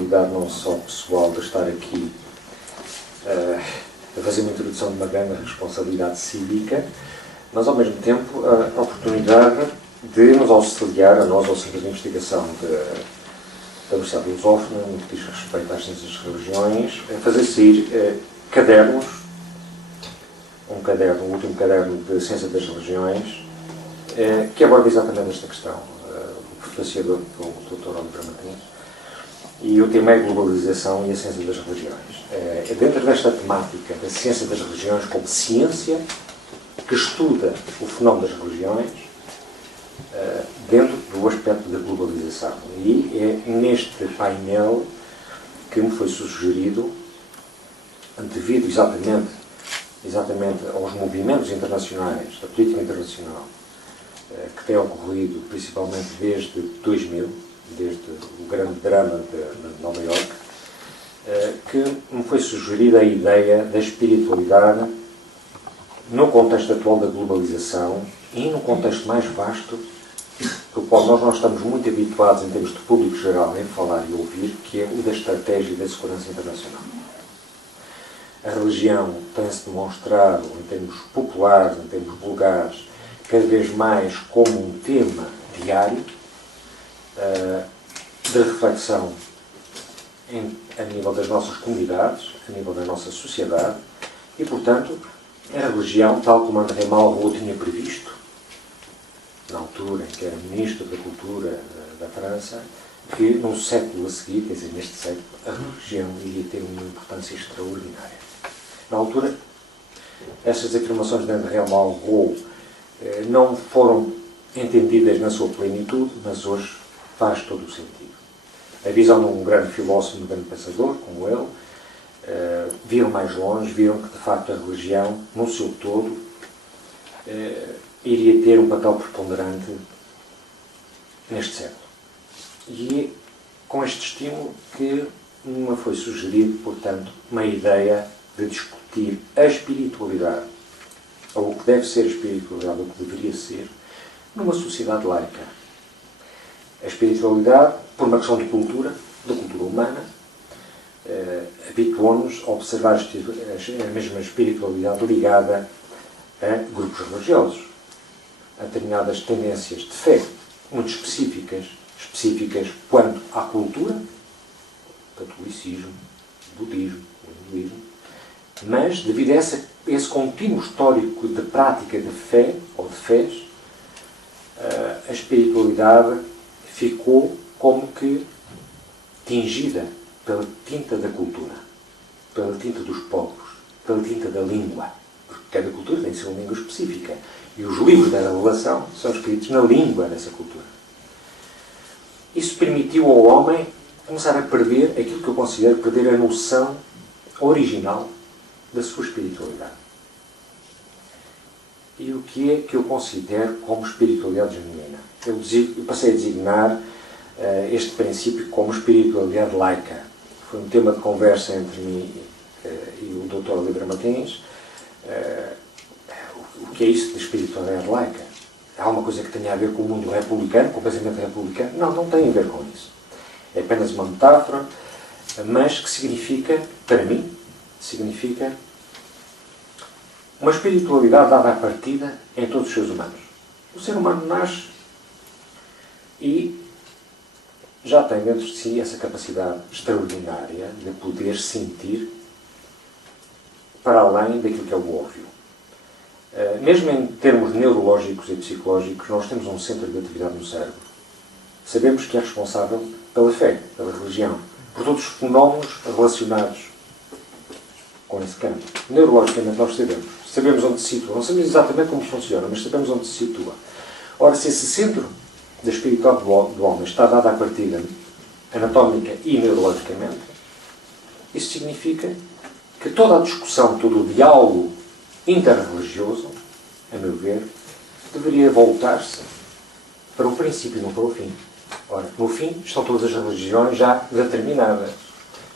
responsabilidade não só pessoal de estar aqui a fazer uma introdução de uma grande responsabilidade cívica, mas ao mesmo tempo a oportunidade de nos auxiliar, a nós, ao Centro de Investigação da Universidade de Lusófona, no que diz respeito às ciências das religiões, a fazer sair cadernos, o último caderno de Ciência das Religiões, que aborda exatamente esta questão, o prefácio do Dr. Oliveira Martins, e o tema é a globalização e a ciência das religiões. Dentro desta temática da ciência das religiões como ciência que estuda o fenómeno das religiões, dentro do aspecto da globalização. E é neste painel que me foi sugerido, devido exatamente aos movimentos internacionais, da política internacional, que têm ocorrido principalmente desde 2000, desde o grande drama de Nova Iorque, que me foi sugerida a ideia da espiritualidade no contexto atual da globalização e no contexto mais vasto, do qual nós estamos muito habituados, em termos de público geral, em falar e ouvir, que é o da estratégia e da segurança internacional. A religião tem-se demonstrado, em termos populares, em termos vulgares, cada vez mais como um tema diário de reflexão a nível das nossas comunidades, a nível da nossa sociedade, e, portanto, a religião, tal como André Malraux tinha previsto, na altura em que era Ministro da Cultura da França, que num século a seguir, quer dizer, neste século, a religião iria ter uma importância extraordinária. Na altura, estas afirmações de André Malraux não foram entendidas na sua plenitude, mas hoje faz todo o sentido. A visão de um grande filósofo, um grande pensador, como ele, viram mais longe, viram que, de facto, a religião, no seu todo, iria ter um papel preponderante neste século. E é com este estímulo que me foi sugerido, portanto, uma ideia de discutir a espiritualidade, ou o que deve ser a espiritualidade, ou o que deveria ser, numa sociedade laica. A espiritualidade, por uma questão de cultura, da cultura humana, habituou-nos a observar a mesma espiritualidade ligada a grupos religiosos, a determinadas tendências de fé, muito específicas quanto à cultura, catolicismo, budismo, hinduísmo, mas devido a esse contínuo histórico de prática de fé, ou de fés, a espiritualidade ficou como que tingida pela tinta da cultura, pela tinta dos povos, pela tinta da língua, porque cada cultura tem sua língua específica, e os livros da revelação são escritos na língua dessa cultura. Isso permitiu ao homem começar a perder aquilo que eu considero perder a noção original da sua espiritualidade. E o que é que eu considero como espiritualidade genuína? Eu passei a designar este princípio como espiritualidade laica. Foi um tema de conversa entre mim e o Dr. Oliveira Martins. O que é isso de espiritualidade laica? Há uma coisa que tenha a ver com o mundo republicano, com o pensamento republicano? Não, não tem a ver com isso. É apenas uma metáfora, mas que significa, para mim, significa uma espiritualidade dada à partida em todos os seres humanos. O ser humano nasce e já tem dentro de si essa capacidade extraordinária de poder sentir para além daquilo que é o óbvio. Mesmo em termos neurológicos e psicológicos, nós temos um centro de atividade no cérebro. Sabemos que é responsável pela fé, pela religião, por todos os fenómenos relacionados com esse campo. Neurologicamente nós sabemos. Sabemos onde se situa. Não sabemos exatamente como funciona, mas sabemos onde se situa. Ora, se esse centro da espiritualidade do homem está dado à partida anatómica e neurologicamente, isso significa que toda a discussão, todo o diálogo interreligioso, a meu ver, deveria voltar-se para o princípio e não para o fim. Ora, no fim, estão todas as religiões já determinadas,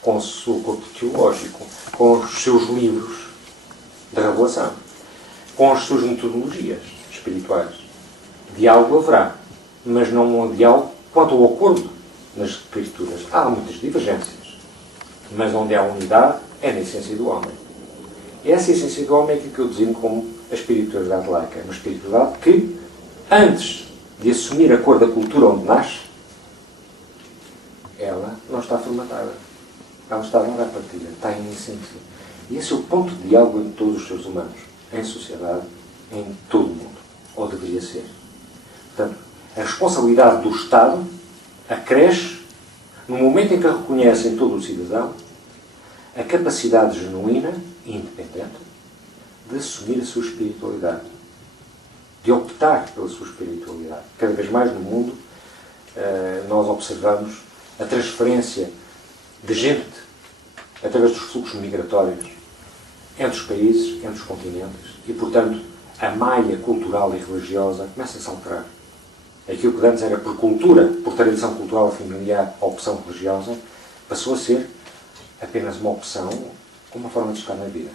com o seu corpo teológico, com os seus livros de revelação, com as suas metodologias espirituais. Diálogo haverá, mas não um diálogo quanto ao acordo nas escrituras. Há muitas divergências, mas onde há unidade é na essência do homem. E essa essência do homem é aquilo que eu designo como a espiritualidade laica. É uma espiritualidade que, antes de assumir a cor da cultura onde nasce, ela não está formatada. Ela está logo à partida, está em essência. E esse é o ponto de diálogo entre todos os seres humanos, em sociedade, em todo o mundo. Ou deveria ser. Portanto, a responsabilidade do Estado acresce no momento em que reconhece em todo o cidadão a capacidade genuína e independente de assumir a sua espiritualidade, de optar pela sua espiritualidade. Cada vez mais no mundo nós observamos a transferência de gente através dos fluxos migratórios entre os países, entre os continentes e, portanto, a malha cultural e religiosa começa-se a alterar. Aquilo que antes era por cultura, por tradição cultural familiar, a opção religiosa, passou a ser apenas uma opção, uma forma de estar na vida.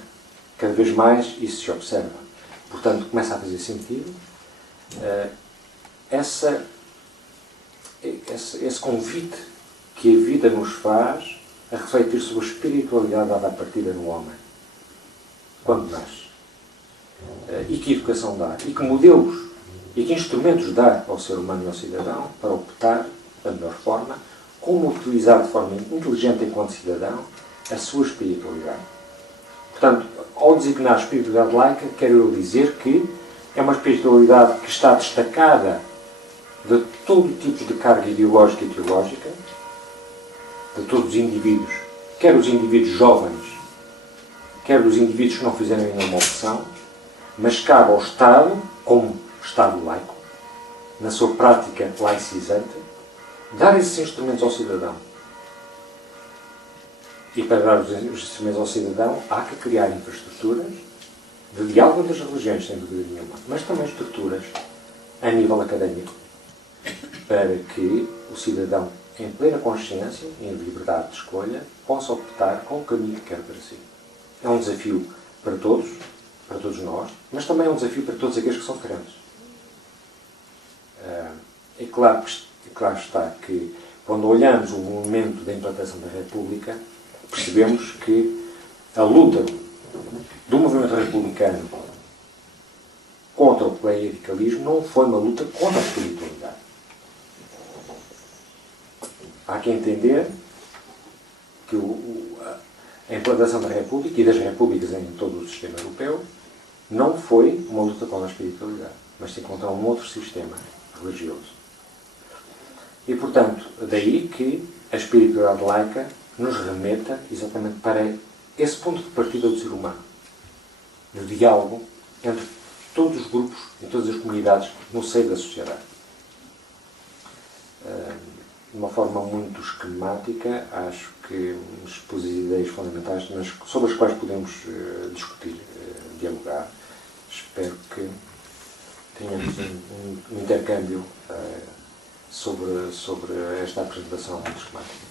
Cada vez mais isso se observa. Portanto, começa a fazer sentido esse convite que a vida nos faz a refletir sobre a espiritualidade dada à partida no homem, quando nasce. E que educação dá, e que modelos, e que instrumentos dá ao ser humano e ao cidadão para optar, da melhor forma, como utilizar de forma inteligente enquanto cidadão a sua espiritualidade. Portanto, ao designar a espiritualidade laica, quero eu dizer que é uma espiritualidade que está destacada de todo tipo de carga ideológica e teológica, de todos os indivíduos, quer os indivíduos jovens, quer os indivíduos que não fizeram ainda uma opção, mas cabe ao Estado, como Estado laico, na sua prática laicizante, dar esses instrumentos ao cidadão. E para dar os instrumentos ao cidadão, há que criar infraestruturas de diálogo entre as religiões, sem dúvida nenhuma, mas também estruturas a nível académico, para que o cidadão, em plena consciência e em liberdade de escolha, possa optar com o caminho que quer para si. É um desafio para todos nós, mas também é um desafio para todos aqueles que são crentes. É claro está que, quando olhamos o momento da implantação da República, percebemos que a luta do movimento republicano contra o clericalismo não foi uma luta contra a espiritualidade. Há que entender que a implantação da República e das repúblicas em todo o sistema europeu não foi uma luta contra a espiritualidade, mas sim contra um outro sistema religioso. E, portanto, daí que a espiritualidade laica nos remeta exatamente para esse ponto de partida do ser humano, do diálogo entre todos os grupos e todas as comunidades no seio da sociedade. De uma forma muito esquemática, acho que expus as ideias fundamentais sobre as quais podemos discutir, dialogar. Espero que tenhamos um intercâmbio sobre esta apresentação muito esquemática.